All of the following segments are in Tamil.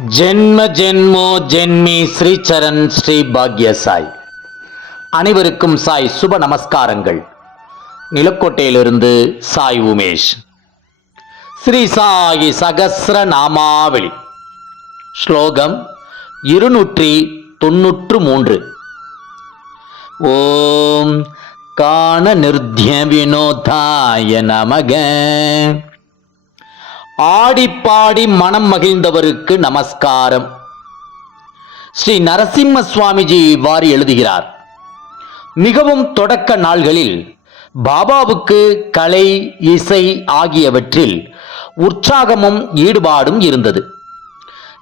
ஜென்ம ஜென்மோ ஜென்மி ஸ்ரீ சரண் ஸ்ரீ பாக்ய சாய். அனைவருக்கும் சாய் சுப நமஸ்காரங்கள். நிலக்கோட்டையிலிருந்து சாய் உமேஷ். ஸ்ரீ சாயி சகசிர நாமாவளி. ஸ்லோகம் இருநூற்றி தொன்னூற்று மூன்று. ஓம் காண நிருத்திய வினோதாய நமக. ஆடிப்பாடி மனம் மகிழ்ந்தவருக்கு நமஸ்காரம். ஸ்ரீ நரசிம்ம சுவாமிஜி இவ்வாறு எழுதுகிறார். மிகவும் தொடக்க நாள்களில் பாபாவுக்கு கலை இசை ஆகியவற்றில் உற்சாகமும் ஈடுபாடும் இருந்தது.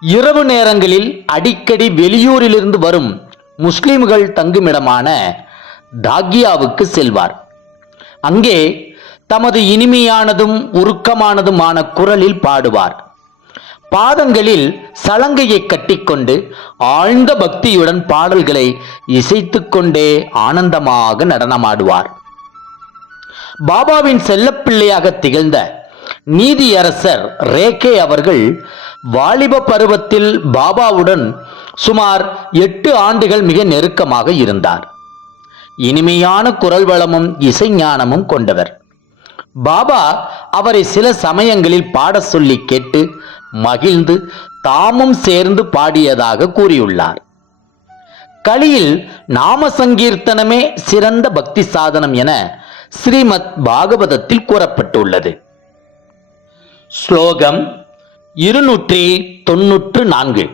இரவு நேரங்களில் அடிக்கடி வெளியூரிலிருந்து வரும் முஸ்லிம்கள் தங்குமிடமான தாகியாவுக்கு செல்வார். அங்கே தமது இனிமையானதும் உருக்கமானதுமான குரலில் பாடுவார். பாதங்களில் சலங்கையை கட்டிக்கொண்டு ஆழ்ந்த பக்தியுடன் பாடல்களை இசைத்துக்கொண்டே ஆனந்தமாக நடனமாடுவார். பாபாவின் செல்லப்பிள்ளையாக திகழ்ந்த நீதியரசர் ரேகே அவர்கள் வாலிப பருவத்தில் பாபாவுடன் சுமார் எட்டு ஆண்டுகள் மிக நெருக்கமாக இருந்தார். இனிமையான குரல் வளமும் இசைஞானமும் கொண்டவர். பாபா அவரை சில சமயங்களில் பாட சொல்லி கேட்டு மகிழ்ந்து தாமும் சேர்ந்து பாடியதாக கூறியுள்ளார். கலியில் நாம சங்கீர்த்தனமே சிறந்த பக்தி சாதனம் என ஸ்ரீமத் பாகவதத்தில் கூறப்பட்டுள்ளது. ஸ்லோகம் இருநூற்றி தொன்னூற்று நான்கு.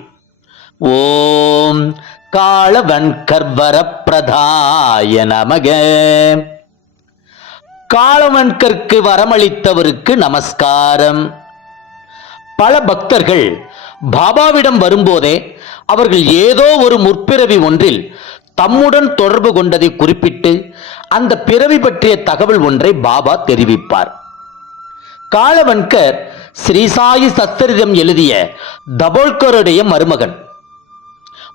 ஓம் காளவன் கர்வர பிரதாய நமக. காளவன்கற்கு வரமளித்தவருக்கு நமஸ்காரம். பல பக்தர்கள் பாபாவிடம் வரும்போதே அவர்கள் ஏதோ ஒரு முற்பிறவி ஒன்றில் தம்முடன் தொடர்பு கொண்டதை குறிப்பிட்டு அந்த பிறவி பற்றிய தகவல் ஒன்றை பாபா தெரிவிப்பார். காளவன்கர் ஸ்ரீசாயி சத்தரிதம் எழுதிய தபோல்கருடைய மருமகன்.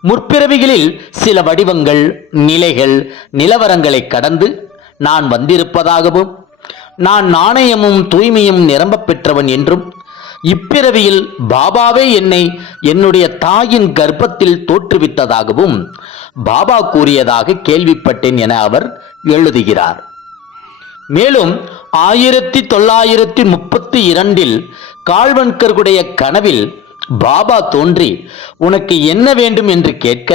முற்பிறவிகளில் சில வடிவங்கள் நிலைகள் நிலவரங்களை கடந்து நான் வந்திருப்பதாகவும் நான் நாணயமும் தூய்மையும் நிரம்ப பெற்றவன் என்றும் இப்பிறவியில் பாபாவே என்னை என்னுடைய தாயின் கர்ப்பத்தில் தோற்றுவித்ததாகவும் பாபா கூறியதாக கேள்விப்பட்டேன் என அவர் எழுதுகிறார். மேலும் ஆயிரத்தி தொள்ளாயிரத்தி முப்பத்தி இரண்டில் கால்வன்கர்களுடைய கனவில் பாபா தோன்றி உனக்கு என்ன வேண்டும்? என்று கேட்க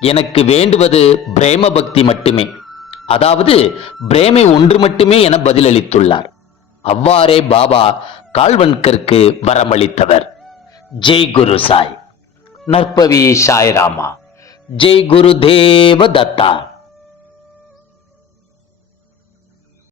எனக்கு வேண்டுவது பிரேம பக்தி மட்டுமே. அதாவது பிரேமை ஒன்று மட்டுமே என பதிலளித்துள்ளார். அவ்வாறே பாபா கால்வன்கருக்கு வரமளித்தவர். ஜெய் குரு சாய். நற்பவி சாய்ராமா. ஜெய் குரு தேவ தத்தா.